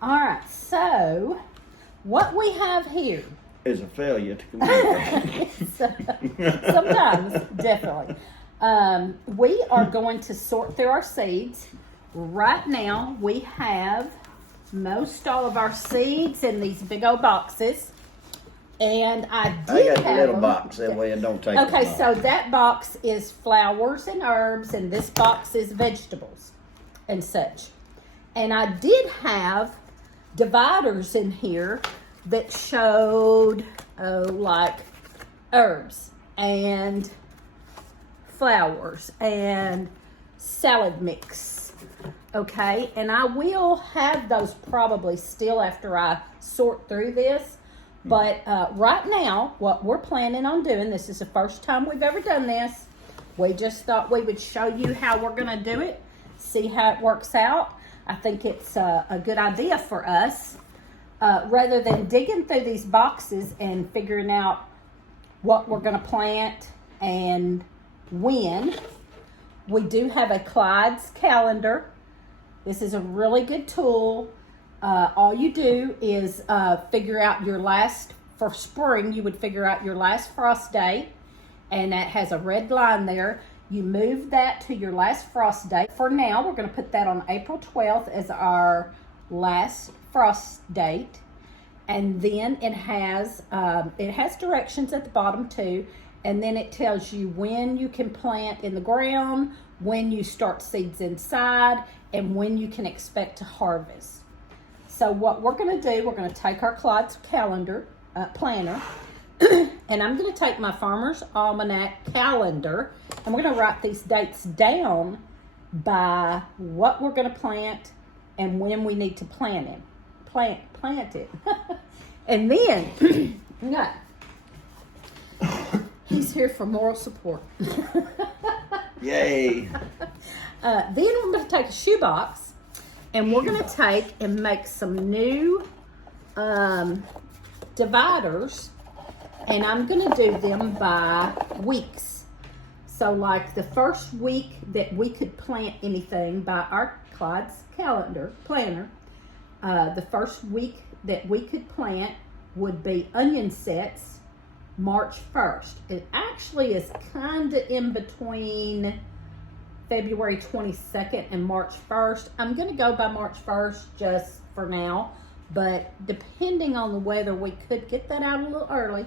All right, so what we have here is a failure to communicate. sometimes, definitely. We are going to sort through our seeds. Right now, we have most all of our seeds in these big old boxes. And I got have a little them. box that way it don't take Okay, them so off. that box is flowers and herbs, and this box is vegetables and such. And I did have dividers in here that showed, like herbs and flowers and salad mix. Okay, and I will have those probably still after I sort through this. But right now, what we're planning on doing, this is the first time we've ever done this. We just thought we would show you how we're going to do it, see how it works out. I think it's a good idea for us. Rather than digging through these boxes and figuring out what we're going to plant and when, we do have a Clyde's calendar. This is a really good tool. All you do is figure out your last, for spring, you would figure out your last frost date, and that has a red line there. You move that to your last frost date. For now, we're going to put that on April 12th as our last frost date. And then it has directions at the bottom too. And then it tells you when you can plant in the ground, when you start seeds inside, and when you can expect to harvest. So what we're going to do, we're going to take our Clyde's calendar, planner, and I'm going to take my Farmer's Almanac calendar, and we're going to write these dates down by what we're going to plant and when we need to plant it. And then, no, he's here for moral support. Yay. Then we're going to take a shoebox, and we're going to take and make some new dividers, and I'm going to do them by weeks. So like the first week that we could plant anything by our Clyde's calendar planner, the first week that we could plant would be onion sets, March 1st. It actually is kind of in between February 22nd and March 1st. I'm going to go by March 1st just for now, but depending on the weather, we could get that out a little early.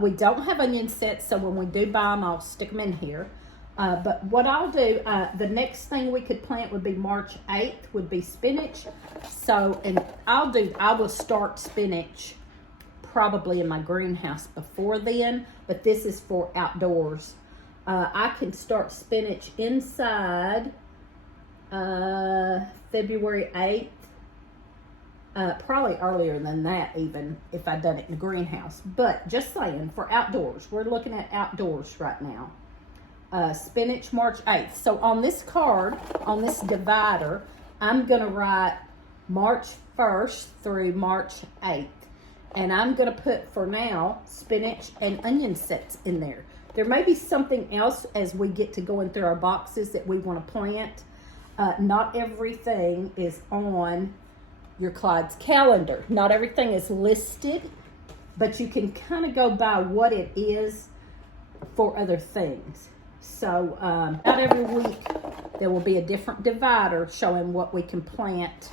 We don't have onion sets, so when we do buy them, I'll stick them in here. But what I'll do, the next thing we could plant would be March 8th, would be spinach. So, and I will start spinach probably in my greenhouse before then, but this is for outdoors. I can start spinach inside February 8th, probably earlier than that even if I'd done it in the greenhouse. But just saying, for outdoors, we're looking at outdoors right now. Spinach March 8th. So on this card, on this divider, I'm going to write March 1st through March 8th. And I'm going to put, for now, spinach and onion sets in there. There may be something else as we get to going through our boxes that we want to plant. Not everything is on your Clyde's calendar. Not everything is listed, but you can kind of go by what it is for other things. So about every week there will be a different divider showing what we can plant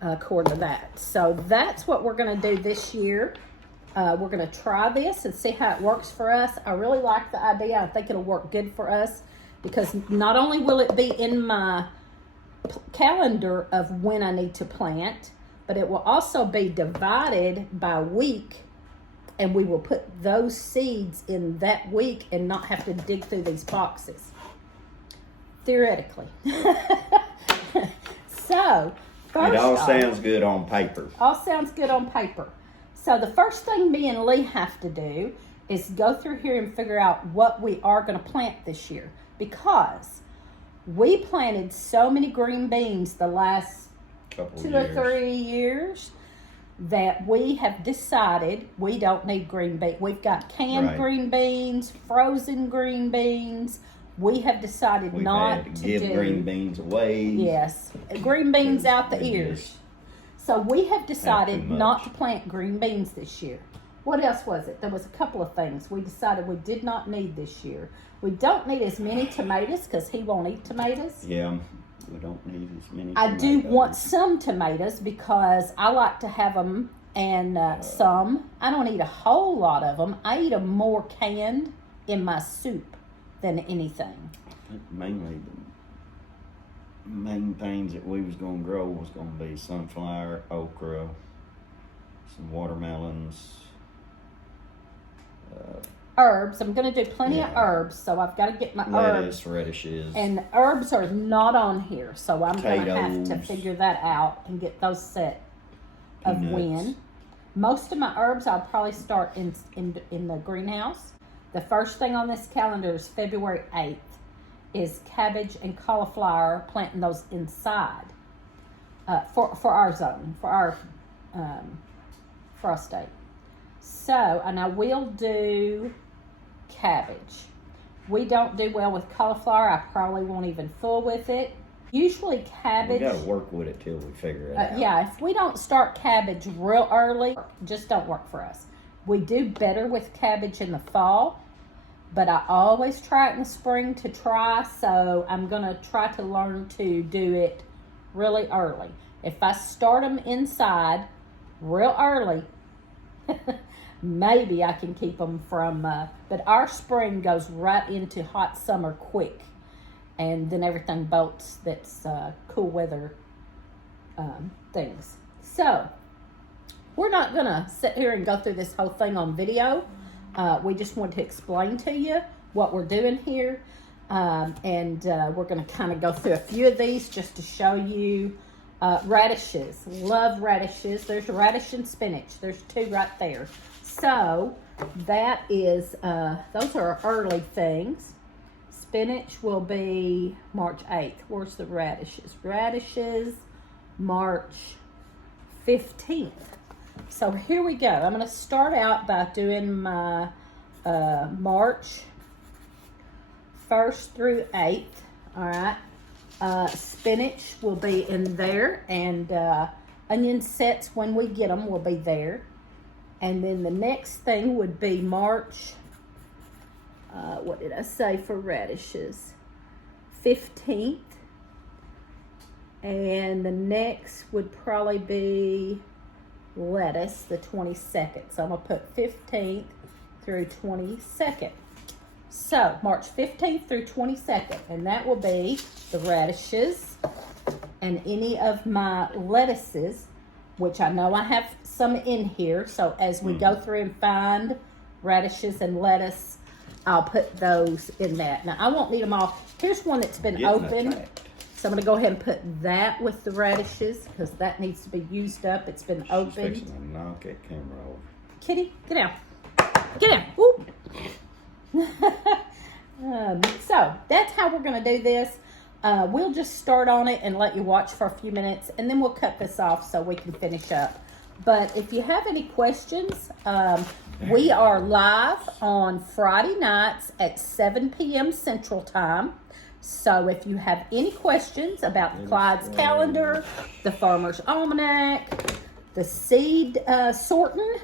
according to that. So that's what we're going to do this year. We're going to try this and see how it works for us. I really like the idea. I think it'll work good for us because not only will it be in my calendar of when I need to plant, but it will also be divided by week, and we will put those seeds in that week and not have to dig through these boxes. Theoretically. So, first It all off, sounds good on paper. all sounds good on paper. So the first thing me and Lee have to do is go through here and figure out what we are going to plant this year, because we planted so many green beans the last Couple 2 years. or 3 years that we have decided we don't need green beans. We've got canned Right. green beans, frozen green beans. We have decided We've not had to to give do. green beans away. Yes, green beans out the They ears. just- So we have decided much. not to plant green beans this year. What else was it? There was a couple of things we decided we did not need this year. We don't need as many tomatoes because he won't eat tomatoes. Yeah, we don't need as many I do tomatoes. want some tomatoes because I like to have them, and some. I don't eat a whole lot of them. I eat them more canned in my soup than anything. I think mainly the main things that we was going to grow was going to be sunflower, okra, some watermelons. Herbs. I'm going to do plenty of Yeah. herbs, so I've got to get my Lettuce, herbs. radishes. And herbs are not on here, so I'm going to have to Potatoes. figure that out and get those set of Peanuts. when. Most of my herbs I'll probably start in the greenhouse. The first thing on this calendar is February 8th is cabbage and cauliflower, planting those inside for our zone, for our state. So, and I will do cabbage. We don't do well with cauliflower. I probably won't even fool with it. Usually We cabbage. got to work with it till we figure it out. Yeah, if we don't start cabbage real early, just don't work for us. We do better with cabbage in the fall, but I always try it in the spring to try, so I'm going to try to learn to do it really early. If I start them inside real early, maybe I can keep them from, but our spring goes right into hot summer quick. And then everything bolts that's cool weather things. So, we're not going to sit here and go through this whole thing on video. We just want to explain to you what we're doing here. And we're going to kind of go through a few of these just to show you radishes. Love radishes. There's radish and spinach. There's two right there. So, that is, those are early things. Spinach will be March 8th. Where's the radishes? Radishes, March 15th. So here we go. I'm going to start out by doing my March 1st through 8th. All right. Spinach will be in there, and onion sets when we get them will be there. And then the next thing would be March, what did I say for radishes? 15th. And the next would probably be lettuce, the 22nd. So I'm going to put 15th through 22nd. So March 15th through 22nd. And that will be the radishes and any of my lettuces, which I know I have some in here. So as we go through and find radishes and lettuce, I'll put those in that. Now, I won't need them all. Here's one that's been opened. So I'm going to go ahead and put that with the radishes because that needs to be used up. It's been opened. Fixing to knock that camera over. Kitty, get down. Get down. Whoop. So that's how we're going to do this. We'll just start on it and let you watch for a few minutes, and then we'll cut this off so we can finish up. But if you have any questions, we are live on Friday nights at 7 p.m. Central Time. So if you have any questions about Clyde's calendar, the Farmer's Almanac, the seed sorting,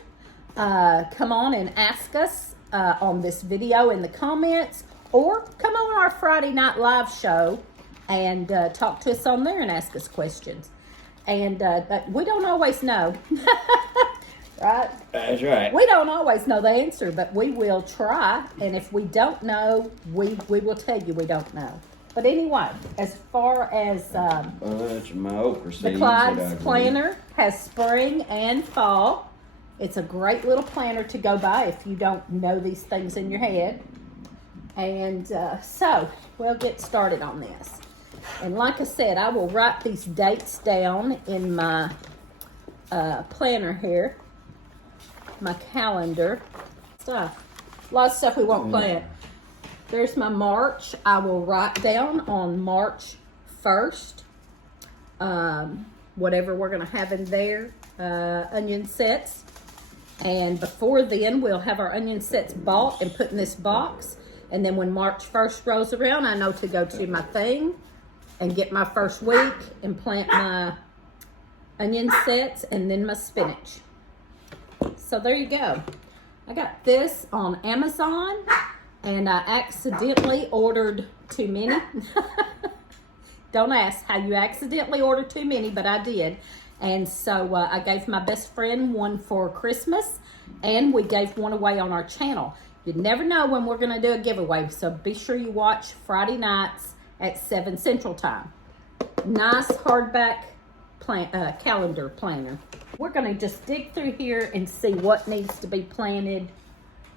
come on and ask us on this video in the comments, or come on our Friday night live show and talk to us on there and ask us questions. And we don't always know, right? That's right. We don't always know the answer, but we will try. And if we don't know, we will tell you we don't know. But anyway, as far as Bunch of my okra seeds the that I Clyde's grew. planner has spring and fall. It's a great little planner to go by if you don't know these things in your head. And so we'll get started on this. And like I said, I will write these dates down in my planner here, my calendar. Stuff. A lot of stuff we won't plant. There's my March. I will write down on March 1st, whatever we're going to have in there, onion sets. And before then, we'll have our onion sets bought and put in this box. And then when March 1st rolls around, I know to go to my thing and get my first week and plant onion sets, and then my spinach. So there you go. I got this on Amazon, and I accidentally ordered too many. Don't ask how you accidentally order too many, but I did. And so I gave my best friend one for Christmas, and we gave one away on our channel. You never know when we're going to do a giveaway, so be sure you watch Friday nights at 7 Central Time. Nice hardback calendar planner. We're going to just dig through here and see what needs to be planted,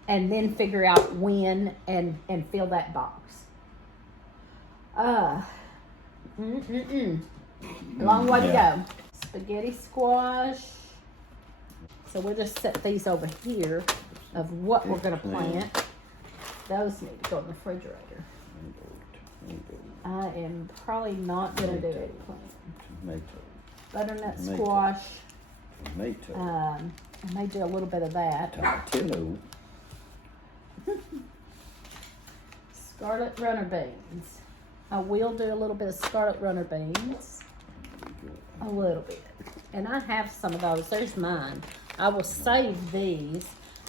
and then figure out when and fill that box. Long way to go. Spaghetti squash. So we'll just set these over here of what we're going to plant. Those need to go in the refrigerator. I am probably not going to do eggplant. Butternut squash. I may do a little bit of that. Scarlet runner beans. I will do a little bit of scarlet runner beans. A little bit. And I have some of those. There's mine. I will save these.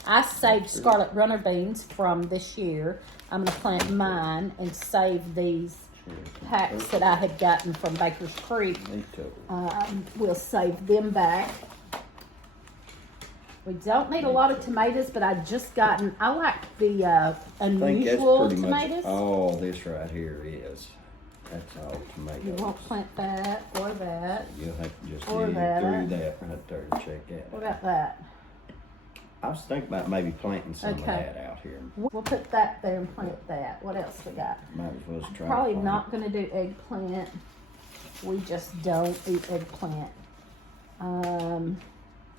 I saved scarlet runner beans from this year. I'm going to plant mine and save these packs that I had gotten from Baker's Creek. We'll save them back. We don't need a lot of tomatoes, but I like the unusual tomatoes. All this right here is. That's all tomatoes. You won't plant that or that. You'll have to just or dig that. through that right there and check that. What about that? I was thinking about maybe planting some of that out here. We'll put that there and plant that. What else we got? Might as well try. Probably not going to do eggplant. We just don't eat eggplant.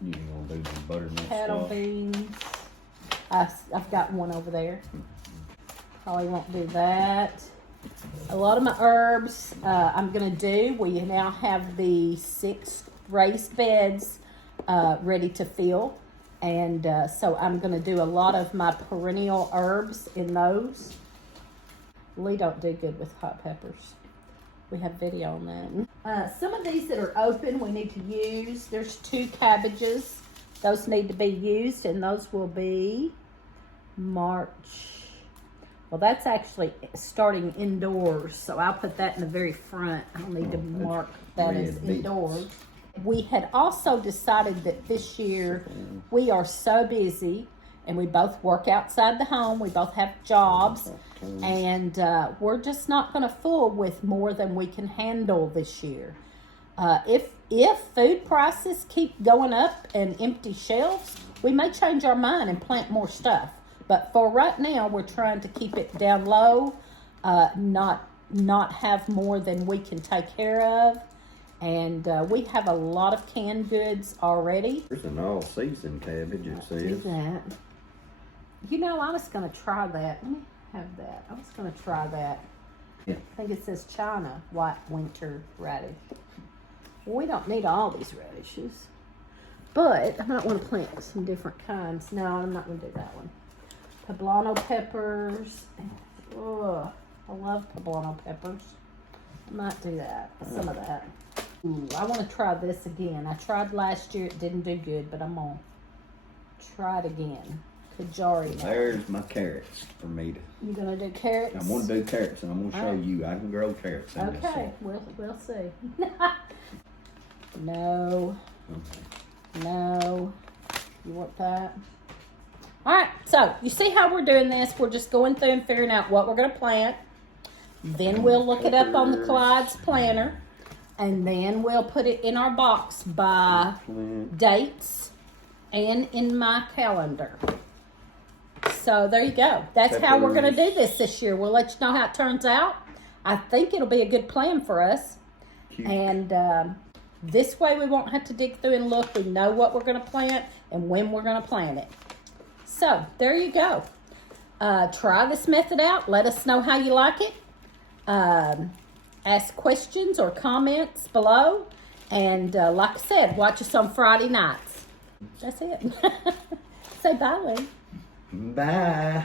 You gonna do the butternut Cattle squash? beans. I've got one over there. Probably won't do that. A lot of my herbs I'm going to do. We now have the 6 raised beds ready to fill. And so I'm going to do a lot of my perennial herbs in those. Lee don't do good with hot peppers. We have video on that. Some of these that are open we need to use. There's 2 cabbages. Those need to be used, and those will be March. Well, that's actually starting indoors, so I'll put that in the very front. I'll need to mark that as indoors. We had also decided that this year we are so busy, and we both work outside the home. We both have jobs, and we're just not going to fool with more than we can handle this year. If food prices keep going up and empty shelves, we may change our mind and plant more stuff. But for right now, we're trying to keep it down low, not have more than we can take care of. And we have a lot of canned goods already. There's an all-season cabbage, it says. Do that. You know, I was going to try that. Let me have that. I was going to try that. Yeah. I think it says China white winter radish. Well, we don't need all these radishes. But I might want to plant some different kinds. No, I'm not going to do that one. Poblano peppers. Oh, I love poblano peppers. I might do that. Some of that. Ooh, I want to try this again. I tried last year. It didn't do good, but I'm going to try it again. Kajari. There's my carrots for me to. You going to do carrots? I'm going to do carrots, and I'm going to show you I can grow carrots in this Okay, soil. we'll see. No. Okay. No. You want that? All right, so you see how we're doing this. We're just going through and figuring out what we're going to plant. Then we'll look it up on the Clyde's planner. And then we'll put it in our box by dates and in my calendar. So there you go. That's how we're going to do this year. We'll let you know how it turns out. I think it'll be a good plan for us. Cute. And this way we won't have to dig through and look. We know what we're going to plant and when we're going to plant it. So there you go. Try this method out. Let us know how you like it. Ask questions or comments below. And like I said, watch us on Friday nights. That's it. Say bye, Lee. Bye.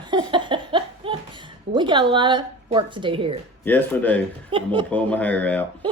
We got a lot of work to do here. Yes, we do. I'm going to pull my hair out.